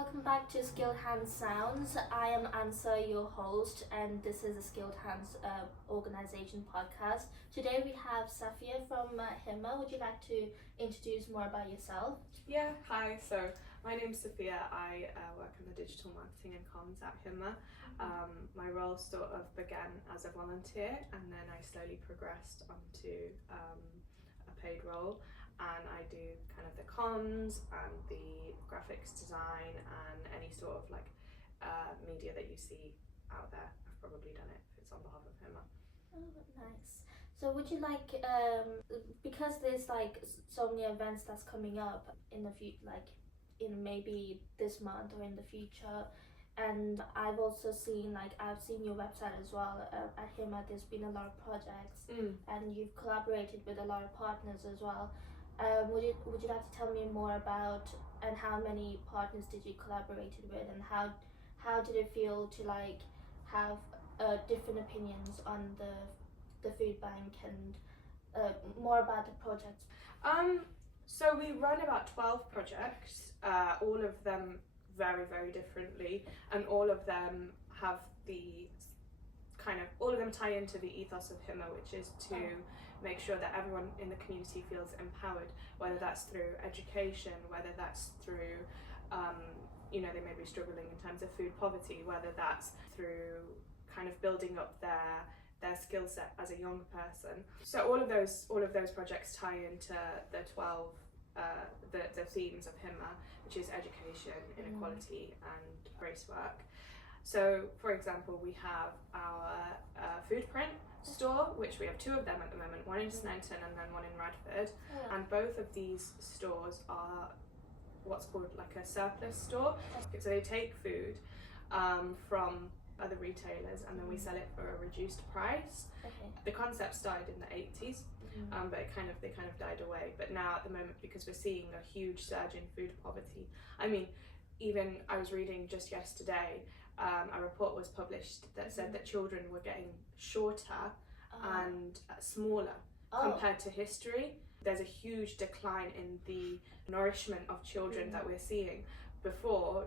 welcome back to Skilled Hands Sounds. I am Ansa, your host, and this is a Skilled Hands organization podcast. Today we have Saifya from Himmah. Would you like to introduce more about yourself? Yeah, hi. So my name's Saifya. I work in the digital marketing and comms at Himmah. My role sort of began as a volunteer, and then I slowly progressed onto a paid role. And I do kind of the comms and the graphics design and any sort of like media that you see out there. I've probably done it if it's on behalf of Himmah. Oh, nice. So would you like, because there's like so many events that's coming up in the future, like in maybe this month or in the future, and I've also seen, like I've seen your website as well at Himmah. There's been a lot of projects and you've collaborated with a lot of partners as well. Would you like to tell me more about and how many partners did you collaborate with, and how did it feel to like have different opinions on the food bank, and more about the projects? So we run about 12 projects, all of them very, very differently, and all of them have all of them tie into the ethos of Himmah, which is to make sure that everyone in the community feels empowered, whether that's through education, whether that's through, they may be struggling in terms of food poverty, whether that's through kind of building up their skill set as a young person. So all of those projects tie into the 12 the themes of Himmah, which is education, inequality, and race work. So, for example, we have our food print store, which we have two of them at the moment, one in Sneinton and then one in Radford. And both of these stores are what's called like a surplus store. So they take food from other retailers and then we sell it for a reduced price. The concept started in the 80s, but they kind of died away. But now at the moment, because we're seeing a huge surge in food poverty, I mean, even I was reading just yesterday, a report was published that said that children were getting shorter and smaller compared to history. There's a huge decline in the nourishment of children that we're seeing. Before,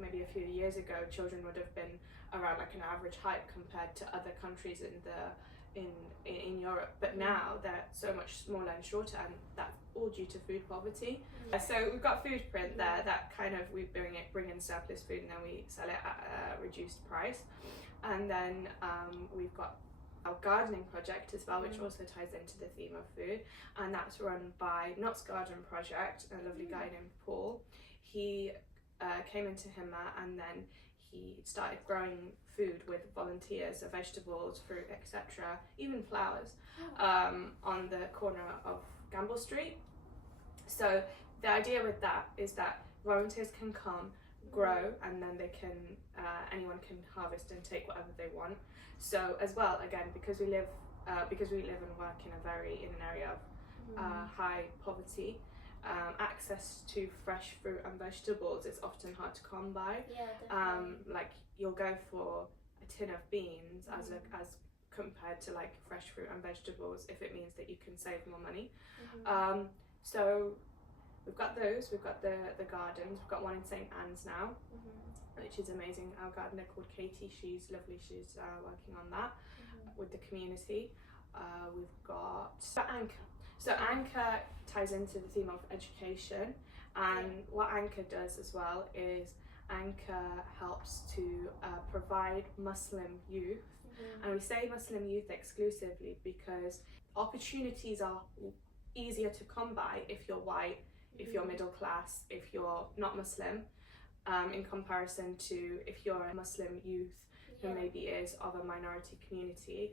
maybe a few years ago, children would have been around like an average height compared to other countries in Europe, but now they're so much smaller and shorter, and that's all due to food poverty. So we've got food print there that kind of we bring in surplus food and then we sell it at a reduced price. And then we've got our gardening project as well, which also ties into the theme of food, and that's run by Knott's Garden Project, a lovely guy named Paul. He came into Himmah and then he started growing food with volunteers, so vegetables, fruit, etc., even flowers, on the corner of Gamble Street. So the idea with that is that volunteers can come, grow, and then they can anyone can harvest and take whatever they want. So as well, again, because we live and work in an area of high poverty, access to fresh fruit and vegetables is often hard to come by. Like you'll go for a tin of beans as compared to like fresh fruit and vegetables if it means that you can save more money. So we've got those, we've got the gardens, we've got one in St Anne's now, which is amazing. Our gardener called Katie, she's lovely, she's working on that with the community. We've got Anchor. So Anchor ties into the theme of education, and what Anchor does as well is Anchor helps to provide Muslim youth, and we say Muslim youth exclusively because opportunities are easier to come by if you're white, if you're middle class, if you're not Muslim, in comparison to if you're a Muslim youth who maybe is of a minority community.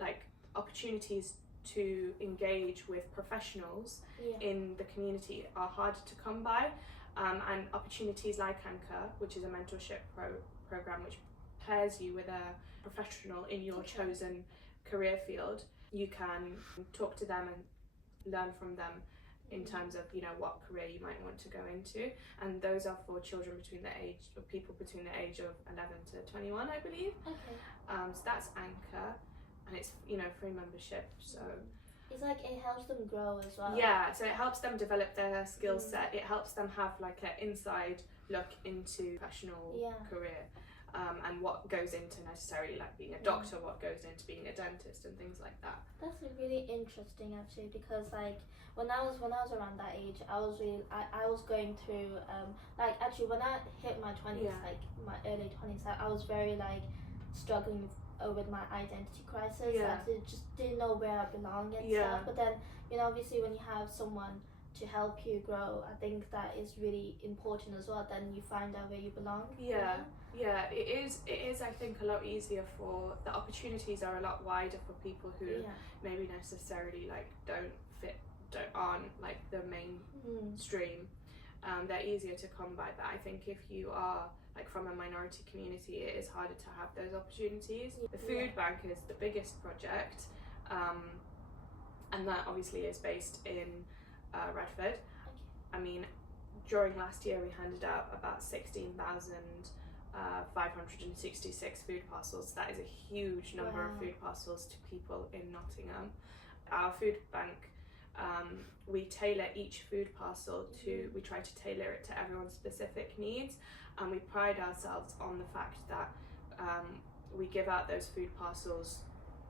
Like opportunities to engage with professionals in the community are harder to come by, and opportunities like Anchor, which is a mentorship program which pairs you with a professional in your chosen career field. You can talk to them and learn from them in terms of what career you might want to go into, and those are for children people between the age of 11 to 21, I believe. So that's Anchor, and it's free membership, so it's like it helps them grow as well. Yeah, so it helps them develop their skill set. It helps them have like an inside look into professional Yeah. career. And what goes into necessarily like being a doctor, what goes into being a dentist, and things like that. That's really interesting actually, because like when I was around that age, I was really I was going through like actually when I hit my 20s, Yeah. like my early 20s, I was very like struggling with my identity crisis. Yeah. I just didn't know where I belong and Yeah. stuff. But then, you know, obviously when you have someone to help you grow, I think that is really important as well. Then you find out where you belong. Yeah. You know? Yeah, it is I think a lot easier, for the opportunities are a lot wider for people who maybe necessarily like aren't like the mainstream. They're easier to come by, but I think if you are like from a minority community, it is harder to have those opportunities. The food bank is the biggest project, and that obviously is based in Redford. I mean, during last year we handed out about 16,566 food parcels. That is a huge number of food parcels to people in Nottingham. Our food bank, we tailor each food parcel we try to tailor it to everyone's specific needs, and we pride ourselves on the fact that we give out those food parcels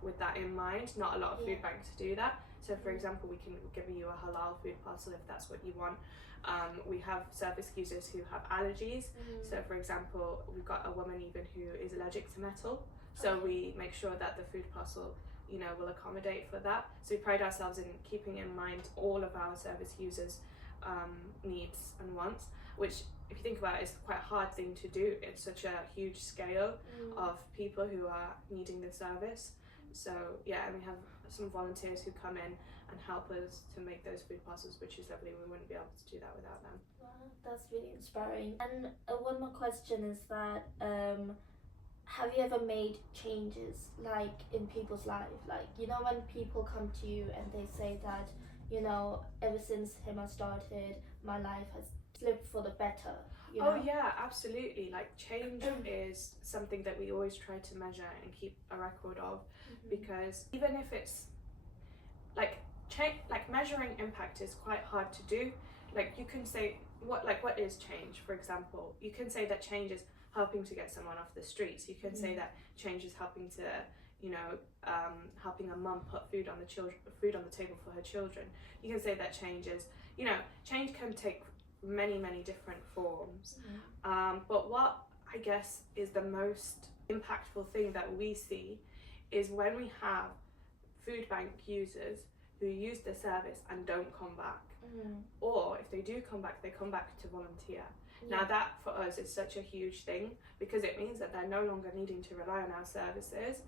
with that in mind. Not a lot of food banks do that. So for example, we can give you a halal food parcel if that's what you want. We have service users who have allergies. So for example, we've got a woman even who is allergic to metal. So we make sure that the food parcel, you know, will accommodate for that. So we pride ourselves in keeping in mind all of our service users' needs and wants, which if you think about it, is quite a hard thing to do. It's such a huge scale of people who are needing the service. So yeah, and we have some volunteers who come in and help us to make those food parcels, which is lovely. We wouldn't be able to do that without them. Wow, that's really inspiring. And one more question is that have you ever made changes like in people's life? Like, you know, when people come to you and they say that, you know, ever since Himmah started, my life has slipped for the better. You know? Oh yeah, absolutely. Like change is something that we always try to measure and keep a record of, because even if it's like measuring impact is quite hard to do. Like you can say what is change, for example. You can say that change is helping to get someone off the streets. You can say that change is helping to, you know, helping a mum put food on the table for her children. You can say that change is, you know, change can take many different forms. But what I guess is the most impactful thing that we see is when we have food bank users who use the service and don't come back, or if they do come back, they come back to volunteer. Now that for us is such a huge thing, because it means that they're no longer needing to rely on our services,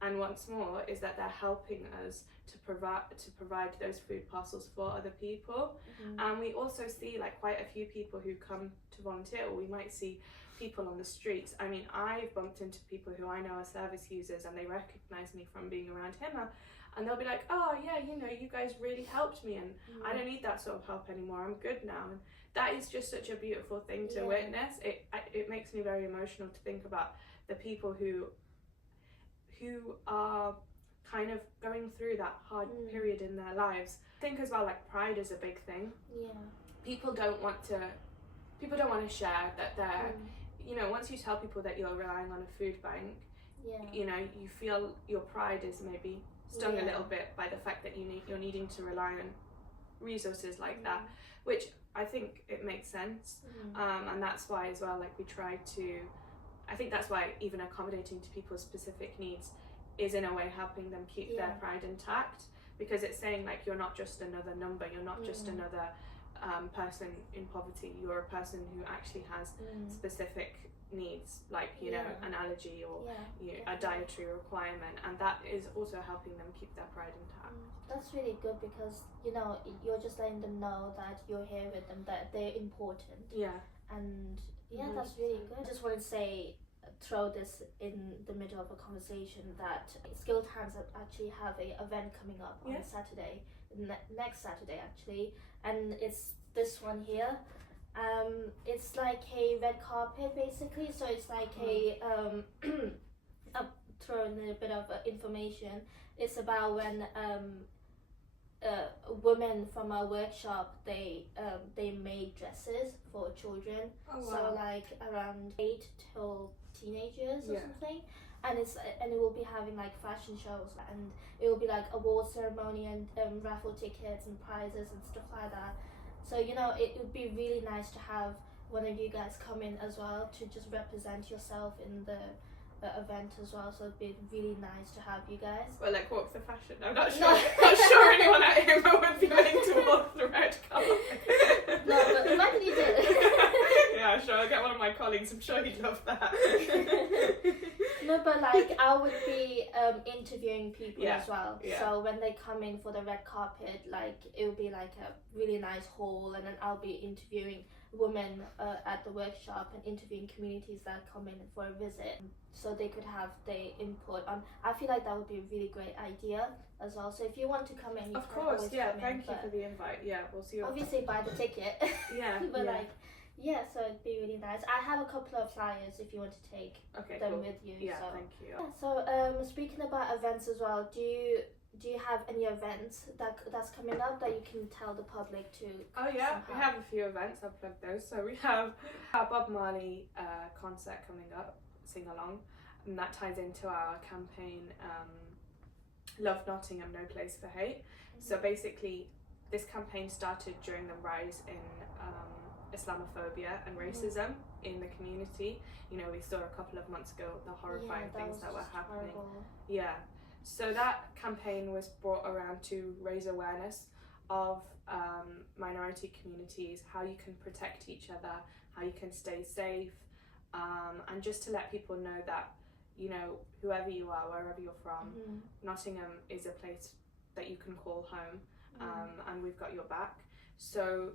and once more is that they're helping us to provide those food parcels for other people. And we also see like quite a few people who come to volunteer, or we might see people on the streets. I mean, I've bumped into people who I know are service users and they recognize me from being around Himmah, and they'll be like, oh yeah, you know, you guys really helped me, and I don't need that sort of help anymore, I'm good now. And that is just such a beautiful thing to witness. It makes me very emotional to think about the people who are kind of going through that hard period in their lives. I think as well, like pride is a big thing. People don't want to share that they're, you know, once you tell people that you're relying on a food bank, you know, you feel your pride is maybe stung a little bit by the fact that you're needing to rely on resources like that, which I think it makes sense. And that's why as well, like I think that's why even accommodating to people's specific needs is in a way helping them keep their pride intact, because it's saying like you're not just another number, you're not just another person in poverty, you're a person who actually has specific needs, like you know, an allergy or a dietary requirement, and that is also helping them keep their pride intact. That's really good, because you know, you're just letting them know that you're here with them, that they're important. And that's really good. I just want to throw this in the middle of a conversation that Skilled Hands actually have a event coming up on Saturday, next Saturday actually, and it's this one here. It's like a red carpet basically, so it's like I'll throw in a bit of information. It's about when women from our workshop, they made dresses for children. Oh, wow. So like around 8 till teenagers or Yeah. something. And it will be having like fashion shows, and it will be like award ceremony and raffle tickets and prizes and stuff like that. So you know, it would be really nice to have one of you guys come in as well to just represent yourself in the event as well. So it'd be really nice to have you guys. Well, like walk the fashion. I'm not sure. Not sure anyone at Himmah would be willing to walk the red carpet. No, but imagine you did. Yeah, sure. I'll get one of my colleagues. I'm sure he'd love that. No, but like I would be interviewing people Yeah, as well. yeah. So when they come in for the red carpet, like it would be like a really nice hall, and then I'll be interviewing women at the workshop and interviewing communities that come in for a visit, so they could have their input on. I feel like that would be a really great idea as well. So if you want to come in, you Of can course, always yeah. come Thank in, you for the invite. Yeah, we'll see you. obviously buy the ticket. Yeah, But yeah. like, yeah, so it'd be really nice. I have a couple of flyers if you want to take Okay, them cool. with you. Yeah, so. thank you. Yeah, so speaking about events as well, do you have any events that's coming up that you can tell the public to? Oh yeah, we somehow? have a few events. I'll plug those. So we have our Bob Marley concert coming up, sing along, and that ties into our campaign, Love Nottingham, No Place for Hate. So basically, this campaign started during the rise in Islamophobia and racism in the community. You know, we saw a couple of months ago the horrifying things that were happening. Horrible. Yeah. So that campaign was brought around to raise awareness of minority communities, how you can protect each other, how you can stay safe, and just to let people know that, you know, whoever you are, wherever you're from, Nottingham is a place that you can call home, and we've got your back. So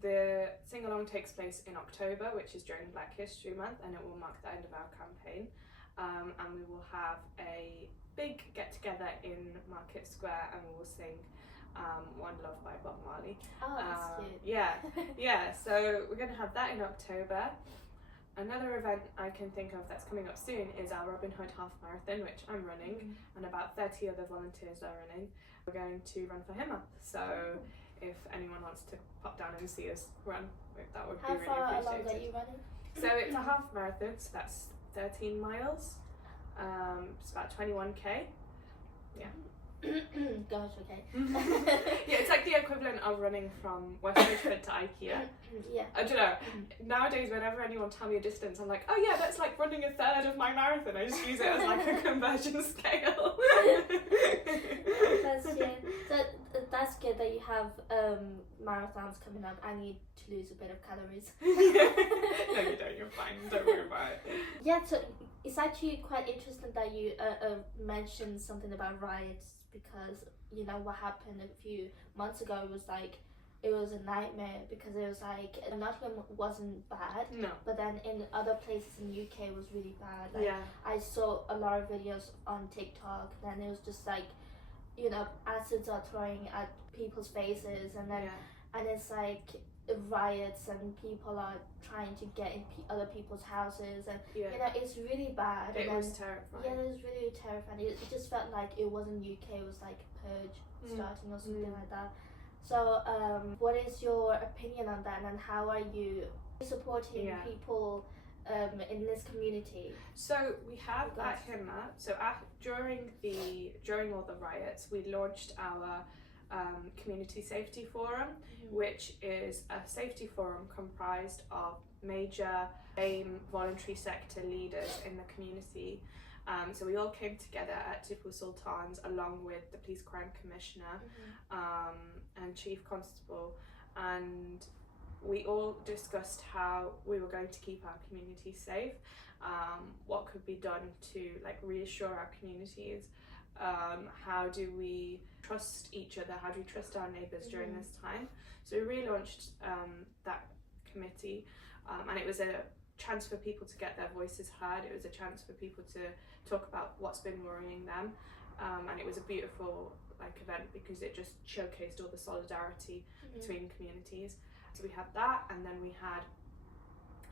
the sing-along takes place in October, which is during Black History Month, and it will mark the end of our campaign. And we will have a big get-together in Market Square, and we will sing One Love by Bob Marley. Oh, that's cute. Yeah, yeah, so we're going to have that in October. Another event I can think of that's coming up soon is our Robin Hood Half Marathon, which I'm running, and about 30 other volunteers are running. We're going to run for Himmah, so if anyone wants to pop down and see us run, that would be really appreciated. How far along are you running? So it's a half marathon, so that's 13 miles. It's about 21k. Yeah. Gosh, okay. Yeah, it's like the equivalent of running from West Bridgeford to IKEA. Yeah. I don't know. Nowadays, whenever anyone tells me a distance, I'm like, oh yeah, that's like running a third of my marathon. I just use it as like a conversion scale. That's yeah. So that's good that you have marathons coming up. I need to lose a bit of calories. No, you don't. You're fine. Don't worry about it. Yeah. So it's actually quite interesting that you mentioned something about riots, because you know what happened a few months ago was like, it was a nightmare, because it was like Nottingham wasn't bad, No. but then in other places in UK it was really bad. Like, Yeah. I saw a lot of videos on TikTok, and it was just like, you know, acids are throwing at people's faces, and then and it's like riots, and people are trying to get in other people's houses, and you know, it's really bad. It and was then, terrifying. yeah, it was really terrifying. It just felt like it wasn't UK, it was like a purge starting or something like that. So what is your opinion on that, and how are you supporting people in this community? So we have at Himmah, during all the riots, we launched our community safety forum, which is a safety forum comprised of major voluntary sector leaders in the community. So we all came together at Tipu Sultan's, along with the Police Crime Commissioner and Chief Constable, and we all discussed how we were going to keep our community safe, what could be done to like reassure our communities, how do we trust each other, how do we trust our neighbours during this time. So we relaunched that committee, and it was a chance for people to get their voices heard. It was a chance for people to talk about what's been worrying them, and it was a beautiful event because it just showcased all the solidarity between communities. So we had that, and then we had,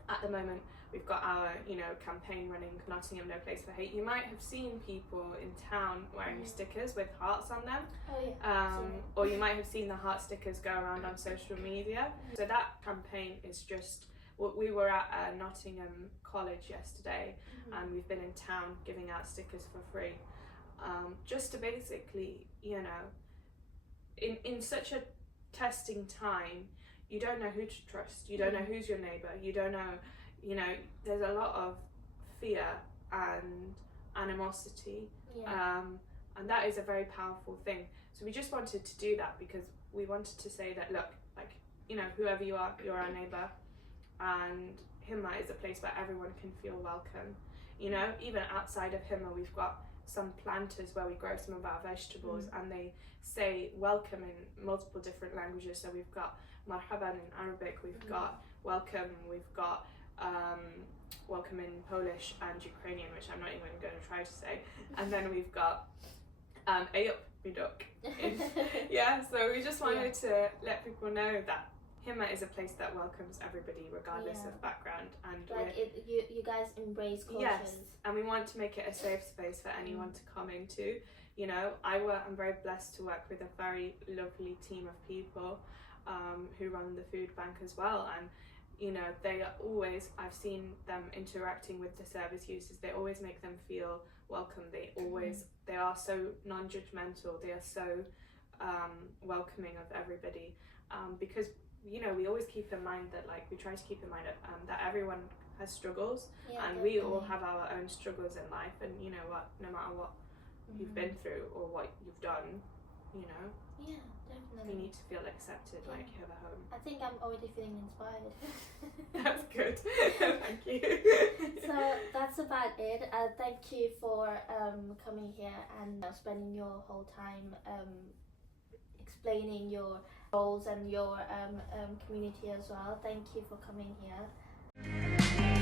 at the moment, we've got our, you know, campaign running, Nottingham, no place for hate. You might have seen people in town wearing stickers with hearts on them. Oh yeah. Or you might have seen the heart stickers go around on social media. So that campaign is just, we were at Nottingham College yesterday, and we've been in town giving out stickers for free, just to basically, you know, in such a testing time, you don't know who to trust, you don't know who's your neighbour, you don't know, you know, there's a lot of fear and animosity, and that is a very powerful thing. So we just wanted to do that because we wanted to say that, look, like, you know, whoever you are, you're our neighbour, and Himmah is a place where everyone can feel welcome. You know, even outside of Himmah, we've got some planters where we grow some of our vegetables, and they say welcome in multiple different languages. So we've got marhaban in Arabic, we've got welcome, we've got welcome in Polish and Ukrainian, which I'm not even going to try to say, and then we've got ayup midok. Yeah, so we just wanted to let people know that Himmah is a place that welcomes everybody regardless of background, and like you guys embrace cultures. Yes, and we want to make it a safe space for anyone to come into. You know, I'm very blessed to work with a very lovely team of people who run the food bank as well, and you know, they are always, I've seen them interacting with the service users, they always make them feel welcome. They always, they are so non-judgmental, they are so welcoming of everybody, because, you know, we always keep in mind that, like, we try to keep in mind that everyone has struggles, and we all have our own struggles in life, and you know what, no matter what you've been through or what you've done, you know, you need to feel accepted, like you have a home. I think I'm already feeling inspired. That's good. Thank you. So that's about it. Thank you for coming here and spending your whole time explaining your roles and your community as well. Thank you for coming here.